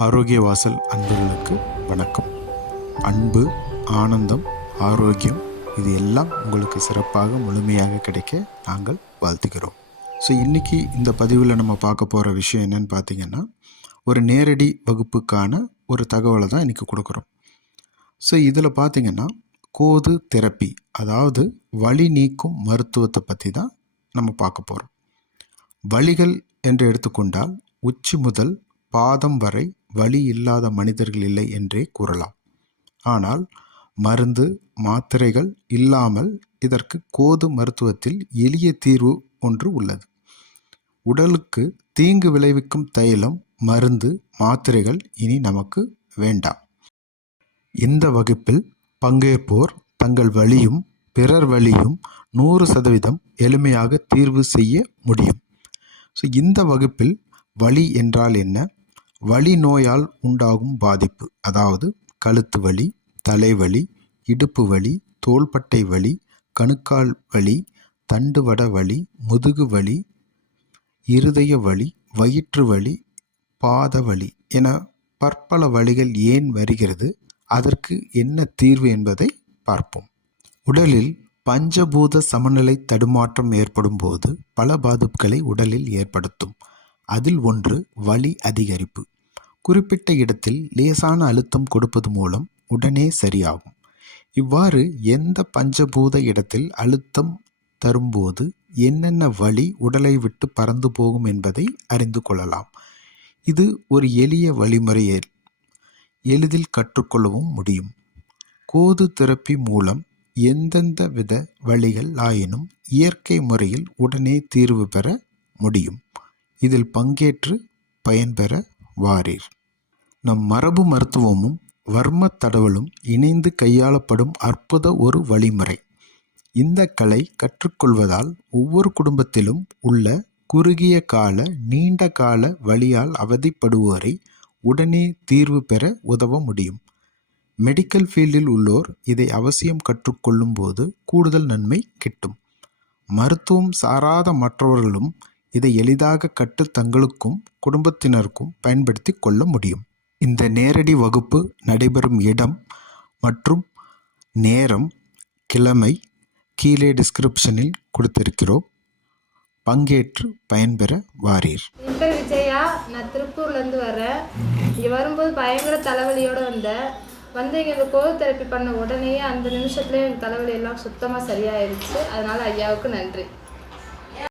ஆரோக்கிய வாசல் அன்பர்களுக்கு வணக்கம். அன்பு ஆனந்தம் ஆரோக்கியம் இது எல்லாம் உங்களுக்கு சிறப்பாக முழுமையாக கிடைக்க நாங்கள் வாழ்த்துக்கிறோம் ஸோ இன்றைக்கி இந்த பதிவில் நம்ம பார்க்க போகிற விஷயம் என்னன்னு பார்த்தீங்கன்னா ஒரு நேரடி வகுப்புக்கான ஒரு தகவலை தான் இன்றைக்கி கொடுக்குறோம். ஸோ இதில் பார்த்தீங்கன்னா கோது தெரப்பி அதாவது வலி நீக்கும் மருத்துவத்தை பற்றி தான் நம்ம பார்க்க போகிறோம் வலிகள் என்று எடுத்துக்கொண்டால் உச்சி முதல் பாதம் வரை வழி இல்லாத மனிதர்கள் இல்லை என்றே கூறலாம். ஆனால் மருந்து மாத்திரைகள் இல்லாமல் இதற்கு கோது மருத்துவத்தில் எளிய தீர்வு ஒன்று உள்ளது. உடலுக்கு தீங்கு விளைவிக்கும் தைலம் மருந்து மாத்திரைகள் இனி நமக்கு வேண்டாம். இந்த வகுப்பில் பங்கேற்போர் தங்கள் வழியும் பிறர் வழியும் நூறு சதவீதம் எளிமையாக தீர்வு செய்ய முடியும். ஸோ இந்த வகுப்பில் வழி என்றால் என்ன? வலி நோயால் உண்டாகும் பாதிப்பு அதாவது கழுத்து வலி தலைவலி இடுப்பு வலி தோள்பட்டை வலி கணுக்கால் வலி தண்டுவட வலி முதுகு வலி இருதய வலி வயிற்று வலி பாத வலி என பற்பல வழிகள் ஏன் வருகிறது? அதற்கு என்ன தீர்வு என்பதை பார்ப்போம். உடலில் பஞ்சபூத சமநிலை தடுமாற்றம் ஏற்படும் போது பல பாதிப்புகளை உடலில் ஏற்படுத்தும். அதில் ஒன்று வலி அதிகரிப்பு. குறிப்பிட்ட இடத்தில் லேசான அழுத்தம் கொடுப்பது மூலம் உடனே சரியாகும். இவ்வாறு எந்த பஞ்சபூத இடத்தில் அழுத்தம் தரும்போது என்னென்ன வழி உடலை விட்டு பறந்து போகும் என்பதை அறிந்து கொள்ளலாம். இது ஒரு எளிய வழிமுறையை எளிதில் கற்றுக்கொள்ளவும் முடியும். கோது தெரப்பி மூலம் எந்தெந்த வித வழிகள் ஆயினும் இயற்கை முறையில் உடனே தீர்வு பெற முடியும். இதில் பங்கேற்று பயன்பெற வாரீர். நம் மரபு மருத்துவமும் வர்ம தடவலும் இணைந்து கையாளப்படும் அற்புத ஒரு வழிமுறை. இந்த கலை கற்றுக்கொள்வதால் ஒவ்வொரு குடும்பத்திலும் உள்ள குறுகிய கால நீண்ட கால வழியால் அவதிப்படுவோரை உடனே தீர்வு பெற உதவ முடியும். மெடிக்கல் ஃபீல்டில் உள்ளோர் இதை அவசியம் கற்றுக்கொள்ளும் போது கூடுதல் நன்மை கிட்டும். மருத்துவம் சாராத மற்றவர்களும் இதை எளிதாக கற்று தங்களுக்கும் குடும்பத்தினருக்கும் பயன்படுத்தி கொள்ள முடியும். இந்த நேரடி வகுப்பு நடைபெறும் இடம் மற்றும் நேரம் கிழமை கீழே டிஸ்கிரிப்ஷனில் கொடுத்திருக்கிறோம். பங்கேற்று பயன்பெற வாரீர். என் விஜயா நான் திருப்பூர்லேருந்து வரேன். இங்கே வரும்போது பயங்கர தலைவலியோடு வந்தேன். வந்து இங்கே இந்த கோவில் தெரப்பி பண்ண உடனேயே அந்த நிமிஷத்துலேயே எனக்கு தலைவலி எல்லாம் சுத்தமாக சரியாயிருச்சு. அதனால் ஐயாவுக்கு நன்றி.